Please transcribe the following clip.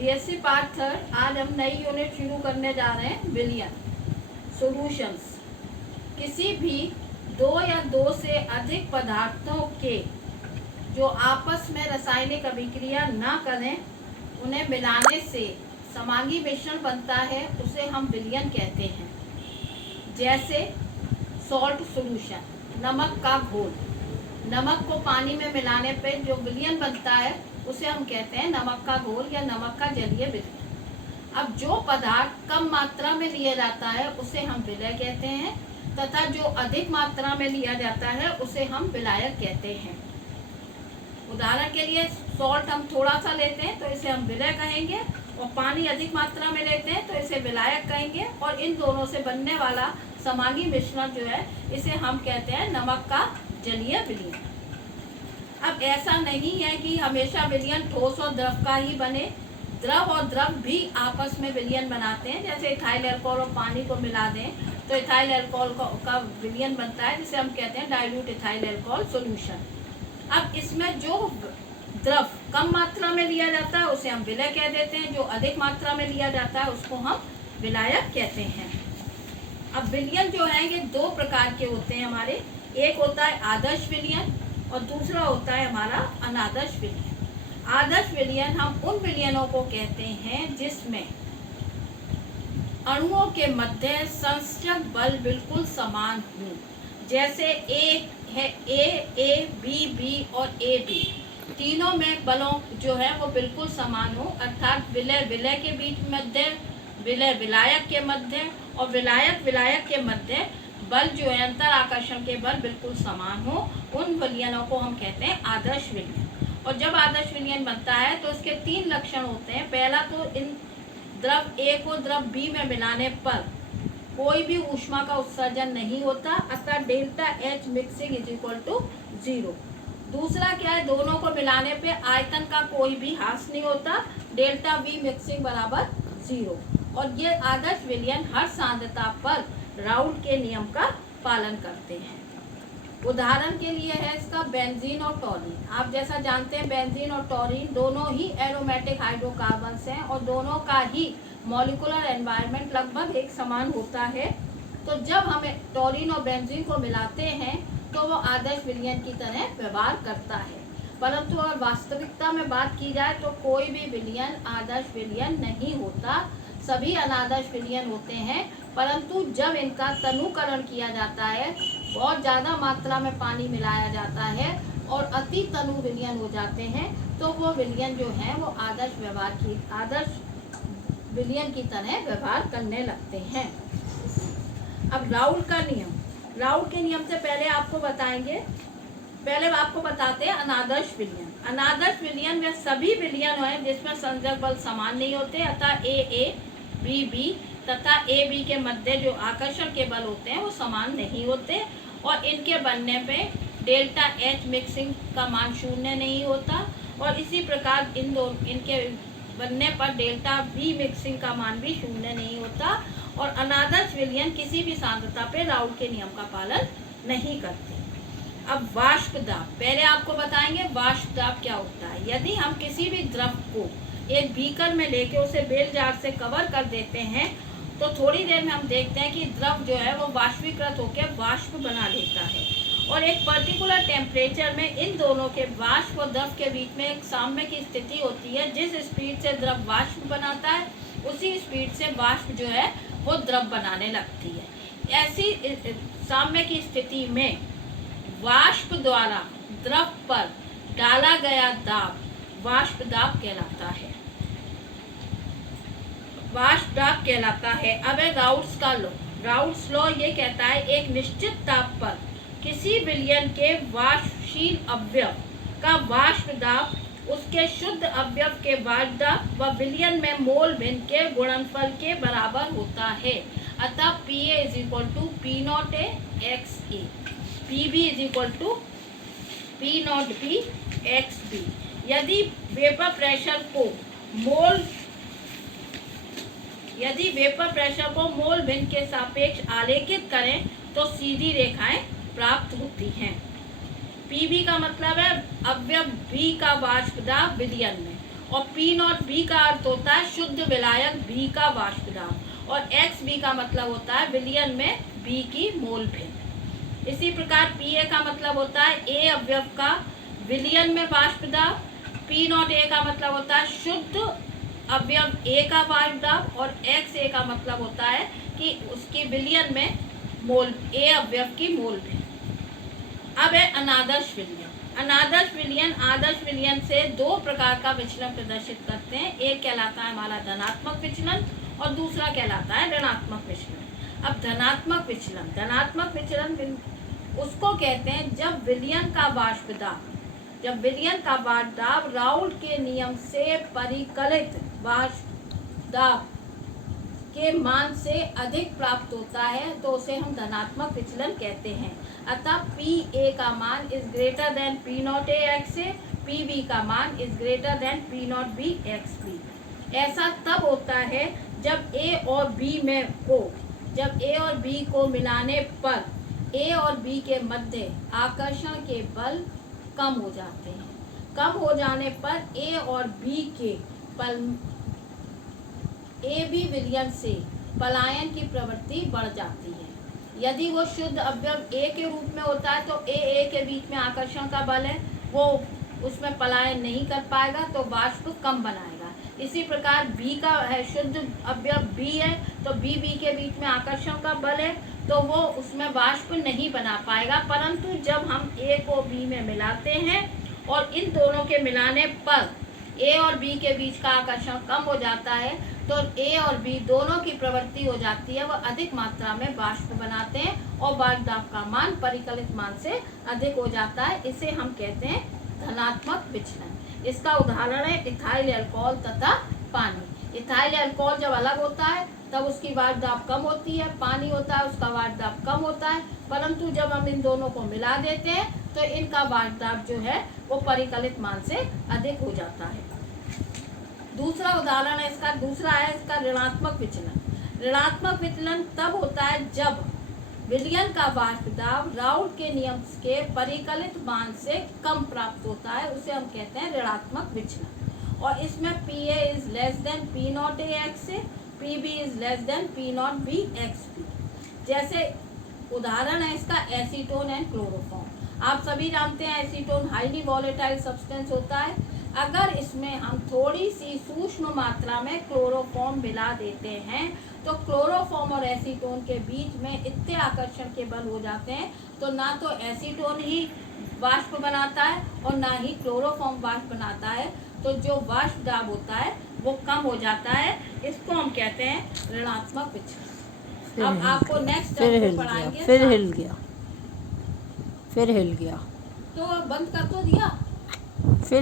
BSc part third. आज हम नई यूनिट शुरू करने जा रहे हैं, विलयन सॉल्यूशंस। किसी भी दो या दो से अधिक पदार्थों के जो आपस में रासायनिक अभिक्रिया ना करें, उन्हें मिलाने से समांगी मिश्रण बनता है, उसे हम विलयन कहते हैं। जैसे सॉल्ट सॉल्यूशन, नमक का घोल। नमक को पानी में मिलाने पे जो विलयन बनता है उसे हम कहते हैं नमक का घोल या नमक का जलीय विलयन। अब जो पदार्थ कम मात्रा में लिया जाता है उसे हम विलय कहते हैं, तथा जो अधिक मात्रा में लिया जाता है उसे हम विलायक कहते हैं। उदाहरण के लिए सॉल्ट हम थोड़ा सा लेते हैं तो इसे हम विलय कहेंगे, और पानी अधिक मात्रा में लेते हैं तो इसे विलायक कहेंगे, और इन दोनों से बनने वाला समांगी मिश्रण जो है इसे हम कहते हैं नमक का जलीय विलयन। अब ऐसा नहीं है कि हमेशा विलयन ठोस और द्रव का ही बने, द्रव और द्रव भी आपस में विलयन बनाते हैं। जैसे इथाइल अल्कोहल और पानी को मिला दें तो इथाइल अल्कोहल का विलयन बनता है, जिसे हम कहते हैं डाइल्यूट इथाइल अल्कोहल सॉल्यूशन। अब इसमें जो द्रव कम मात्रा में लिया जाता है उसे हम विलय कह देते हैं, जो अधिक मात्रा में लिया जाता है उसको हम विलायक कहते हैं। अब विलयन जो है ये दो प्रकार के होते हैं हमारे। एक होता है आदर्श विलयन और दूसरा होता है हमारा अनादर्श विलयन। आदर्श विलयन हम उन विलयनों को कहते हैं जिसमें अणुओं के मध्य संसर्जक बल बिल्कुल समान हो। जैसे एक है ए बी बी और ए बी, तीनों में बलों जो है वो बिल्कुल समान हो, अर्थात विलय विलय के बीच मध्य, विलय विलायक के मध्य और विलायक विलायक के मध्य बल जो है अंतर आकर्षण के बल बिल्कुल समान हो। उन विलयनों को हम कहते हैं आदर्श विलयन। और जब आदर्श विलयन बनता है तो इसके तीन लक्षण होते हैं। पहला तो इन द्रव ए को द्रव बी में मिलाने पर कोई भी ऊष्मा का उत्सर्जन नहीं होता, अतः delta H mixing is equal to 0। दूसरा क्या है, दोनों को मिलाने पे आयतन का कोई भी ह्रास नहीं होता, डेल्टा वी मिक्सिंग बराबर 0। और ये आदर्श विलयन हर सांद्रता पर राउल्ट के नियम का पालन करते हैं। उदाहरण के लिए है इसका बेंजीन और टॉरिन। आप जैसा जानते हैं बेंजीन और टॉरिन दोनों ही एरोमेटिक हाइड्रोकार्बन्स हैं और दोनों का ही मॉलिक्यूलर एनवायरनमेंट लगभग एक समान होता है। तो जब हमें टॉरिन और बेंजीन को मिलाते हैं तो वो आदर्श विलयन की तरह व्यवहार करता है। परंतु अगर वास्तविकता में बात की जाए तो कोई भी विलयन आदर्श विलयन नहीं होता, सभी अनादर्श विलयन होते हैं। परंतु जब इनका तनुकरण किया जाता है, बहुत ज़्यादा मात्रा में पानी मिलाया जाता है और अति तनु विलयन हो जाते हैं, तो वो विलयन जो है वो आदर्श विलयन की तरह व्यवहार करने लगते हैं। अब राउल्ट का नियम, राउल्ट के नियम से पहले आपको बताते हैं अनादर्श विलयन। अनादर्श विलयन वे सभी विलयन हैं जिसमें संसर्जक बल समान नहीं होते, अतः ए बी बी तथा ए बी के मध्य जो आकर्षण के बल होते हैं वो समान नहीं होते, और इनके बनने पे डेल्टा एच मिक्सिंग का मान 0 नहीं होता, और इसी प्रकार इनके बनने पर डेल्टा वी मिक्सिंग का मान भी 0 नहीं होता। और अनादर्श विलयन किसी भी सांद्रता पे राउल्ट के नियम का पालन नहीं करते। अब वाष्प दाब, पहले आपको बताएंगे वाष्प दाब क्या होता है। यदि हम किसी भी द्रव को एक बीकर में लेके उसे बेल जार से कवर कर देते हैं तो थोड़ी देर में हम देखते हैं कि द्रव जो है वो वाष्पीकृत होकर वाष्प बना लेता है, और एक पर्टिकुलर टेम्परेचर में इन दोनों के वाष्प और द्रव के बीच में एक साम्य की स्थिति होती है। जिस स्पीड से द्रव वाष्प बनाता है उसी स्पीड से वाष्प जो है वो द्रव बनाने लगती है। ऐसी साम्य की स्थिति में वाष्प द्वारा द्रव पर डाला गया दाब वाष्प दाब कहलाता है। वाष्प दाब कहलाता है। अब है राउल्ट्स का लॉ। राउल्ट्स लॉ ये कहता है एक निश्चित ताप पर किसी विलयन के वाष्पशील अवयव का वाष्प दाब उसके शुद्ध अवयव के वाष्प दाब व विलयन में मोल भिन्न के गुणनफल के बराबर होता है। अतः PA is equal to P0A XA, PB is equal to P0B XB। यदि वेपर प्रेशर को मोल भिन्न के सापेक्ष आलेखित करें तो सीधी रेखाएं प्राप्त होती हैं। PB का मतलब है अवयव B का वाष्प दाब विलयन में, और P नॉट B का अर्थ होता है शुद्ध विलायक B का वाष्प दाब, और XB का मतलब होता है विलयन में B की मोल भिन्न। इसी प्रकार PA का मतलब होता है A अवयव का विलयन में वाष्प दाब, P नॉट A का मतलब होता है शुद्ध अवयव A का वाष्प दाब, और XA का मतलब होता है कि उसकी विलयन में मोल A अवयव की मोल भिन्न। अब है अनादर्श विलयन। अनादर्श विलयन आदर्श विलयन से दो प्रकार का विचलन प्रदर्शित करते हैं। एक कहलाता है हमारा धनात्मक विचलन और दूसरा कहलाता है ऋणात्मक विचलन। अब धनात्मक विचलन उसको कहते हैं जब विलयन का वाष्प दाब राउल्ट के नियम से परिकलित वाष्प दाब के मान से अधिक प्राप्त होता है तो उसे हम धनात्मक विचलन कहते हैं। अतः PA का मान is greater than P not A XA, PB का मान is greater than P not B XB। ऐसा तब होता है जब A और B को मिलाने पर A और B के मध्य आकर्षण के बल कम हो जाते हैं। कम हो जाने पर A और B के AB विलयन से पलायन की प्रवृत्ति बढ़ जाती है। यदि वो शुद्ध अवयव A के रूप में होता है तो A के बीच में आकर्षण का बल है, वो उसमें पलायन नहीं कर पाएगा तो वाष्प कम बनाएगा। इसी प्रकार B का है शुद्ध अवयव B है तो B के बीच में आकर्षण का बल है तो वो उसमें वाष्प नहीं बना पाएगा। परंतु जब हम A को B में मिलाते हैं और इन दोनों के मिलाने पर A और B के बीच का आकर्षण कम हो जाता है तो A और B दोनों की प्रवृत्ति हो जाती है, वह अधिक मात्रा में वाष्प बनाते हैं और वाष्प दाब का मान परिकलित मान से अधिक हो जाता है। इसे हम कहते हैं धनात्मक विचलन। इसका उदाहरण है इथाइल अल्कोहल तथा पानी। इथाइल अल्कोहल जब अलग होता है तब उसकी वाष्प दाब कम होती है, पानी होता है उसका वाष्प दाब कम होता है, परंतु जब हम इन दोनों को मिला देते हैं तो इनका वाष्प दाब जो है वो परिकलित मान से अधिक हो जाता है। दूसरा उदाहरण है इसका ऋणात्मक विचलन। ऋणात्मक विचलन तब होता है जब विलयन का वाष्प दाब राउल्ट के नियम के परिकलित मान से कम प्राप्त होता है, उसे हम कहते हैं ऋणात्मक विचलन। और इसमें PA is less than P not A XA, PB is less than P not B XB। जैसे उदाहरण है इसका एसीटोन एंड क्लोरोफॉर्म। आप सभी जानते हैं एसीटोन हाईली वॉलेटाइल सब्सटेंस होता है। अगर इसमें हम थोड़ी सी सूक्ष्म मात्रा में क्लोरोफॉर्म मिला देते हैं तो क्लोरोफॉर्म और एसीटोन के बीच में इतने आकर्षण के बल हो जाते हैं तो ना तो एसीटोन ही वाष्प बनाता है और ना ही क्लोरोफॉर्म वाष्प बनाता है, तो जो वाष्प दाब होता है वो कम हो जाता है। इसको हम कहते हैं ऋणात्मक विचलन। अब आपको नेक्स्ट टर्म पढ़ाएंगे। फिर हिल गया तो बंद कर तो दिया। फिर